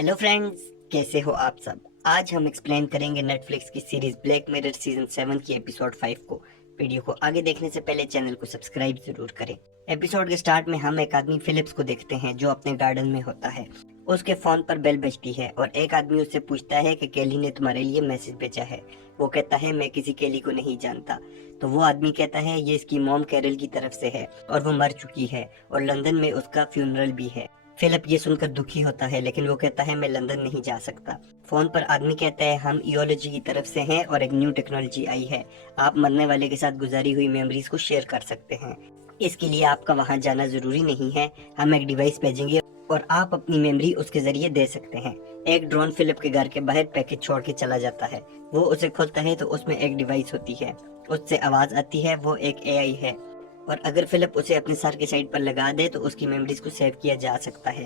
Hello friends, कैसे हो आप सब। आज हम एक्सप्लेन करेंगे नेटफ्लिक्स की सीरीज ब्लैक मिरर सीजन 7 की एपिसोड 5 को। वीडियो को आगे देखने से पहले चैनल को सब्सक्राइब जरूर करें। एपिसोड के स्टार्ट में हम एक आदमी फिलिप्स को देखते हैं जो अपने गार्डन में होता है। उसके फोन पर बेल बजती है और एक आदमी उससे पूछता है कि केली ने तुम्हारे लिए मैसेज भेजा है। वो कहता है मैं किसी केली को नहीं जानता। तो वो आदमी कहता है ये इसकी मॉम कैरल की तरफ से है और वो मर चुकी है और लंदन में उसका फ्यूनरल भी है। फिलिप ये सुनकर दुखी होता है लेकिन वो कहता है मैं लंदन नहीं जा सकता। फोन पर आदमी कहता है हम इयोलॉजी की तरफ से हैं और एक न्यू टेक्नोलॉजी आई है। आप मरने वाले के साथ गुजारी हुई मेमोरीज को शेयर कर सकते हैं। इसके लिए आपका वहां जाना जरूरी नहीं है। हम एक डिवाइस भेजेंगे और आप अपनी मेमोरी उसके जरिए दे सकते हैं। एक ड्रोन फिलिप के घर के बाहर पैकेज छोड़ के चला जाता है। वो उसे खोलता है तो उसमें एक डिवाइस होती है। उससे आवाज आती है। वो एक एआई है और अगर फिलिप उसे अपने सर के साइड पर लगा दे तो उसकी मेमोरीज को सेव किया जा सकता है।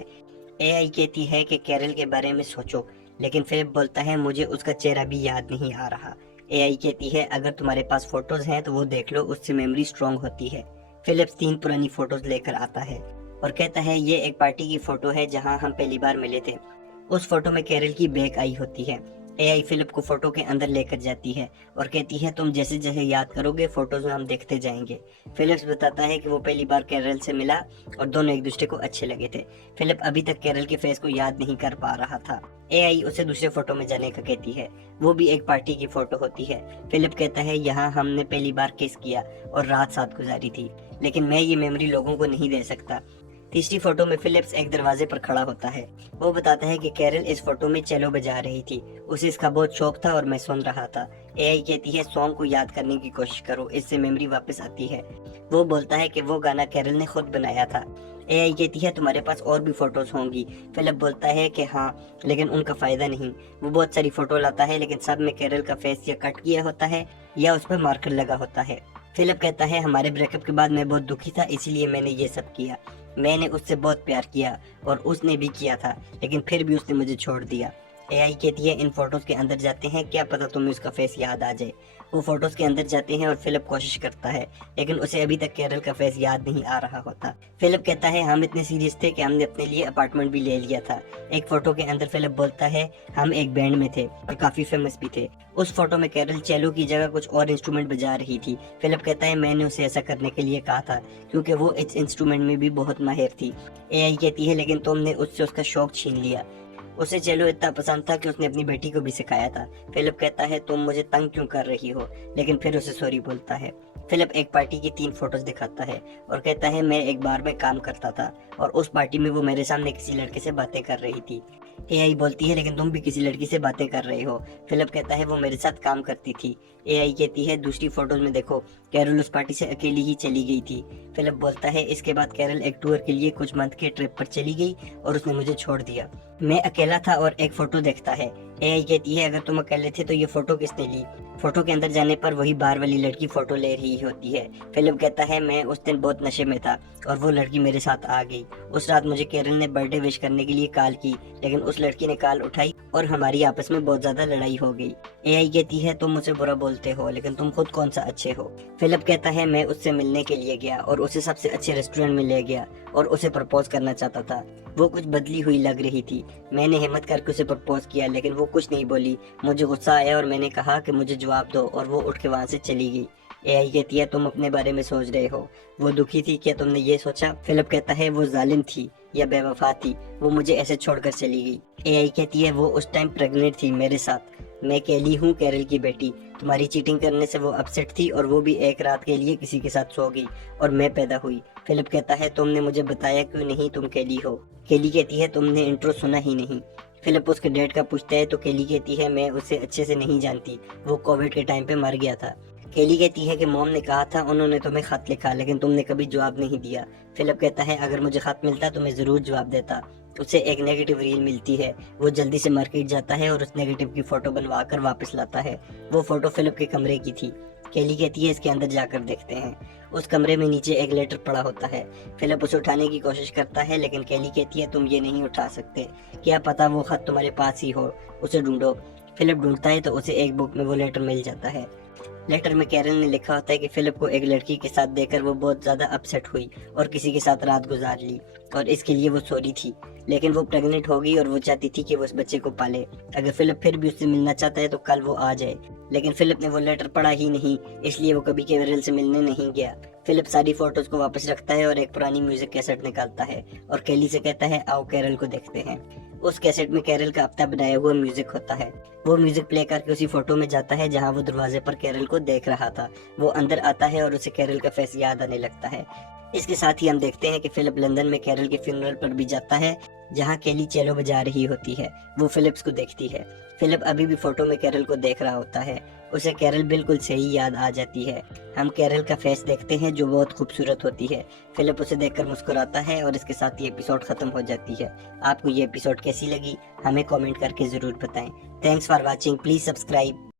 एआई कहती है कि कैरल के बारे में सोचो, लेकिन फिलिप बोलता है मुझे उसका चेहरा भी याद नहीं आ रहा। एआई कहती है अगर तुम्हारे पास फोटोज हैं तो वो देख लो, उससे मेमोरी स्ट्रांग होती है। फिलिप्स 3 पुरानी फोटोज लेकर आता है और कहता है ये एक पार्टी की फोटो है जहां हम पहली बार मिले थे। उस फोटो में कैरल की बैक आई होती है। एआई फिलिप को फोटो के अंदर लेकर जाती है और कहती है तुम जैसे जैसे याद करोगे फोटोज में हम देखते जाएंगे। फिलिप्स बताता है कि वो पहली बार कैरल से मिला और दोनों एक दूसरे को अच्छे लगे थे। फिलिप अभी तक कैरल के फेस को याद नहीं कर पा रहा था। एआई उसे दूसरे फोटो में जाने का कहती है। वो भी एक पार्टी की फोटो होती है। फिलिप कहता है यहाँ हमने पहली बार किस किया और रात साथ गुजारी थी, लेकिन मैं ये मेमोरी लोगों को नहीं दे सकता। तीसरी फोटो में फिलिप्स एक दरवाजे पर खड़ा होता है। वो बताता है कि कैरल इस फोटो में चेलो बजा रही थी। उसे इसका बहुत शौक था और मैं सुन रहा था। एआई कहती है सॉन्ग को याद करने की कोशिश करो, इससे मेमोरी वापस आती है। वो बोलता है कि वो गाना कैरल ने खुद बनाया था। एआई कहती है तुम्हारे पास और भी फोटोज होंगी। फिलिप बोलता है कि हाँ, लेकिन उनका फायदा नहीं। वो बहुत सारी फोटो लाता है लेकिन सब में कैरल का फेस या कट किया होता है या उस पर मार्कर लगा होता है। फिलिप कहता है हमारे ब्रेकअप के बाद मैं बहुत दुखी था, इसीलिए मैंने ये सब किया। मैंने उससे बहुत प्यार किया और उसने भी किया था, लेकिन फिर भी उसने मुझे छोड़ दिया। एआई कहती है इन फोटोज के अंदर जाते हैं, क्या पता तुम्हें उसका फेस याद आ जाए। वो फोटोज के अंदर जाते हैं और फिलिप कोशिश करता है लेकिन उसे अभी तक कैरल का फेस याद नहीं आ रहा होता। फिलिप कहता है हम इतने सीरियस थे कि हमने अपने लिए अपार्टमेंट भी ले लिया था। एक फोटो के अंदर फिलिप बोलता है हम एक बैंड में थे और काफी फेमस भी थे। उस फोटो में कैरल चेलो की जगह कुछ और इंस्ट्रूमेंट बजा रही थी। फिलिप कहता है मैंने उसे ऐसा करने के लिए कहा था क्योंकि वो इस इंस्ट्रूमेंट में भी बहुत माहिर थी। एआई कहती है लेकिन तुमने उससे उसका शौक छीन लिया। उसे चेलो इतना पसंद था कि उसने अपनी बेटी को भी सिखाया था। फिलिप कहता है तुम मुझे तंग क्यों कर रही हो, लेकिन फिर उसे सॉरी बोलता है। फिलिप एक पार्टी की 3 फोटोज दिखाता है और कहता है मैं एक बार में काम करता था और उस पार्टी में वो मेरे सामने किसी लड़के से बातें कर रही थी। एआई बोलती है लेकिन तुम भी किसी लड़की से बातें कर रहे हो। फिलिप कहता है वो मेरे साथ काम करती थी। एआई कहती है दूसरी फोटोज में देखो, कैरल उस पार्टी से अकेली ही चली गई थी। फिलिप बोलता है इसके बाद कैरल एक टूर के लिए कुछ मंथ के ट्रिप पर चली गई और उसने मुझे छोड़ दिया। मैं अकेला था और एक फोटो देखता है। एआई कहती है अगर तुम अकेले थे तो ये फोटो किसने ली। फोटो के अंदर जाने पर वही बार वाली लड़की फोटो ले रही होती है। फिलिप कहता है मैं उस दिन बहुत नशे में था और वो लड़की मेरे साथ आ गई। उस रात मुझे कैरल ने बर्थडे विश करने के लिए कॉल की, लेकिन उस लड़की ने कॉल उठाई और हमारी आपस में बहुत ज्यादा लड़ाई हो गई। एआई कहती है तुम मुझे बुरा बोलते हो लेकिन तुम खुद कौन सा अच्छे हो। फिलिप कहता है मैं उससे मिलने के लिए गया और उसे सबसे अच्छे रेस्टोरेंट में ले गया और उसे प्रपोज करना चाहता था। वो कुछ बदली हुई लग रही थी। मैंने हिम्मत करके उसे प्रपोज किया लेकिन वो कुछ नहीं बोली। मुझे गुस्सा आया और मैंने कहा कि मुझे जवाब दो और वो उठ के वहाँ से चली गई। एआई कहती है तुम अपने बारे में सोच रहे हो, वो दुखी थी, क्या तुमने ये सोचा। फिलिप कहता है वो जालिम थी या बेवफा थी, वो मुझे ऐसे छोड़कर चली गई। एआई कहती है वो उस टाइम प्रेग्नेंट थी मेरे साथ। मैं केली हूँ, कैरल की बेटी। तुम्हारी चीटिंग करने से वो अपसेट थी और वो भी एक रात के लिए किसी के साथ सो गई और मैं पैदा हुई। फिलिप कहता है तुमने मुझे बताया क्यों नहीं तुम केली हो। केली कहती है तुमने इंट्रो सुना ही नहीं। फिलिप उसके डेड का पूछता है तो केली कहती है मैं उसे अच्छे से नहीं जानती, वो कोविड के टाइम पे मर गया था। केली कहती है कि मॉम ने कहा था उन्होंने तुम्हें खत लिखा लेकिन तुमने कभी जवाब नहीं दिया। फिलिप कहता है अगर मुझे खत मिलता तो मैं जरूर जवाब देता। उसे एक नेगेटिव रील मिलती है। वो जल्दी से मार्केट जाता है और उस नेगेटिव की फोटो बनवा कर वापस लाता है। वो फोटो फिलिप के कमरे की थी। केली कहती है इसके अंदर जाकर देखते हैं। उस कमरे में नीचे एक लेटर पड़ा होता है। फिलिप उसे उठाने की कोशिश करता है लेकिन केली कहती है तुम ये नहीं उठा सकते, क्या पता वो खत तुम्हारे पास ही हो, उसे ढूंढो। फिलिप ढूंढता है तो उसे एक बुक में वो लेटर मिल जाता है। लेटर में कैरल ने लिखा होता है कि फिलिप को एक लड़की के साथ देखकर वो बहुत ज़्यादा अपसेट हुई और किसी के साथ रात गुजार ली और इसके लिए वो सॉरी थी। लेकिन वो प्रेग्नेंट हो गई और वो चाहती थी कि वो उस बच्चे को पाले। अगर फिलिप फिर भी उससे मिलना चाहता है तो कल वो आ जाए। लेकिन फिलिप ने वो लेटर पढ़ा ही नहीं, इसलिए वो कभी कैरल से मिलने नहीं गया। फिलिप सारी फोटोज को वापस रखता है और एक पुरानी म्यूजिक कैसेट निकालता है और केली से कहता है आओ कैरल को देखते हैं। उस कैसेट में कैरल का अब तक बनाया हुआ म्यूजिक होता है। वो म्यूजिक प्ले करके उसी फोटो में जाता है जहाँ वो दरवाजे पर कैरल को देख रहा था। वो अंदर आता है और उसे कैरल का फेस याद आने लगता है। इसके साथ ही हम देखते हैं कि फिलिप लंदन में कैरल के फ्यूनरल पर भी जाता है जहाँ केली चेलो बजा रही होती है। वो फिलिप्स को देखती है। फिलिप अभी भी फोटो में कैरल को देख रहा होता है। उसे कैरल बिल्कुल सही याद आ जाती है। हम कैरल का फेस देखते हैं जो बहुत खूबसूरत होती है। फिलिप उसे देखकर मुस्कुराता है और इसके साथ ये एपिसोड खत्म हो जाती है। आपको ये एपिसोड कैसी लगी हमें कमेंट करके जरूर बताएं। Thanks for watching, please subscribe.